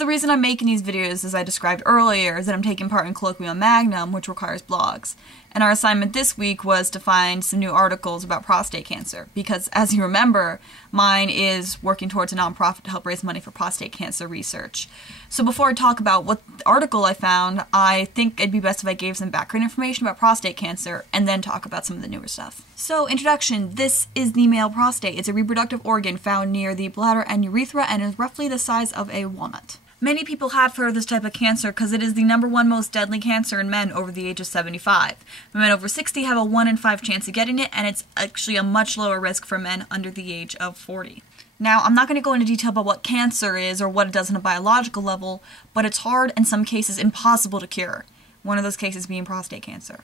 the reason I'm making these videos, as I described earlier, is that I'm taking part in Colloquium Magnum, which requires blogs. And our assignment this week was to find some new articles about prostate cancer, because, as you remember, mine is working towards a nonprofit to help raise money for prostate cancer research. So before I talk about what article I found, I think it'd be best if I gave some background information about prostate cancer, and then talk about some of the newer stuff. So, introduction. This is the male prostate. It's a reproductive organ found near the bladder and urethra, and is roughly the size of a walnut. Many people have heard of this type of cancer because it is the #1 most deadly cancer in men over the age of 75. Men over 60 have a 1 in 5 chance of getting it, and it's actually a much lower risk for men under the age of 40. Now, I'm not going to go into detail about what cancer is or what it does on a biological level, but it's hard, in some cases impossible to cure. One of those cases being prostate cancer.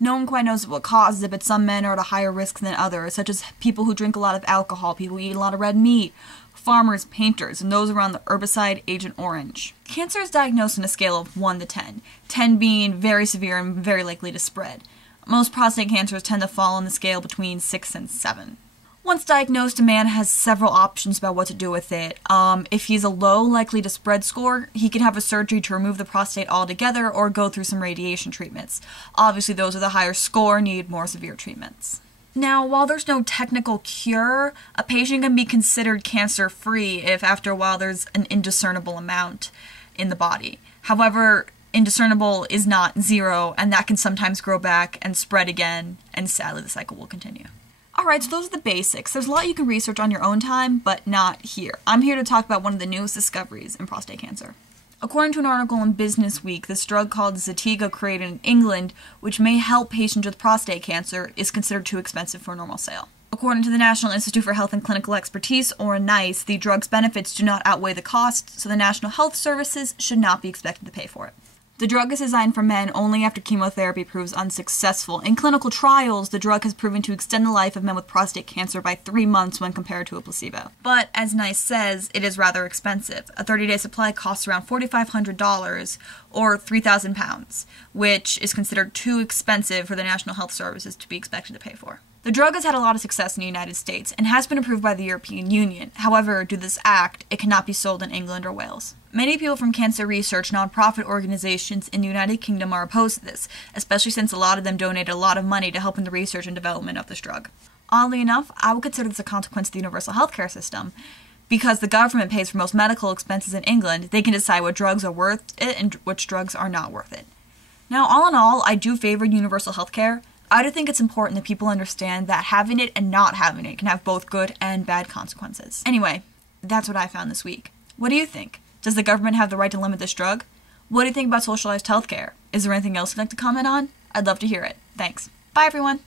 No one quite knows what causes it, but some men are at a higher risk than others, such as people who drink a lot of alcohol, people who eat a lot of red meat, farmers, painters, and those around the herbicide Agent Orange. Cancer is diagnosed on a scale of 1 to 10, 10 being very severe and very likely to spread. Most prostate cancers tend to fall on the scale between 6 and 7. Once diagnosed, a man has several options about what to do with it. If he's a low likely to spread score, he can have a surgery to remove the prostate altogether or go through some radiation treatments. Obviously, those with a higher score need more severe treatments. Now, while there's no technical cure, a patient can be considered cancer-free if after a while there's an indiscernible amount in the body. However, indiscernible is not 0, and that can sometimes grow back and spread again, and sadly the cycle will continue. Alright, so those are the basics. There's a lot you can research on your own time, but not here. I'm here to talk about one of the newest discoveries in prostate cancer. According to an article in Business Week, this drug called Zytiga, created in England, which may help patients with prostate cancer, is considered too expensive for a normal sale. According to the National Institute for Health and Clinical Expertise, or NICE, the drug's benefits do not outweigh the costs, so the National Health Services should not be expected to pay for it. The drug is designed for men only after chemotherapy proves unsuccessful. In clinical trials, the drug has proven to extend the life of men with prostate cancer by 3 months when compared to a placebo. But, as NICE says, it is rather expensive. A 30-day supply costs around $4,500, or £3,000, which is considered too expensive for the National Health Services to be expected to pay for. The drug has had a lot of success in the United States and has been approved by the European Union. However, due to this act, it cannot be sold in England or Wales. Many people from cancer research nonprofit organizations in the United Kingdom are opposed to this, especially since a lot of them donated a lot of money to help in the research and development of this drug. Oddly enough, I would consider this a consequence of the universal healthcare system. Because the government pays for most medical expenses in England, they can decide what drugs are worth it and which drugs are not worth it. Now, all in all, I do favor universal healthcare. I do think it's important that people understand that having it and not having it can have both good and bad consequences. Anyway, that's what I found this week. What do you think? Does the government have the right to limit this drug? What do you think about socialized healthcare? Is there anything else you'd like to comment on? I'd love to hear it. Thanks. Bye, everyone.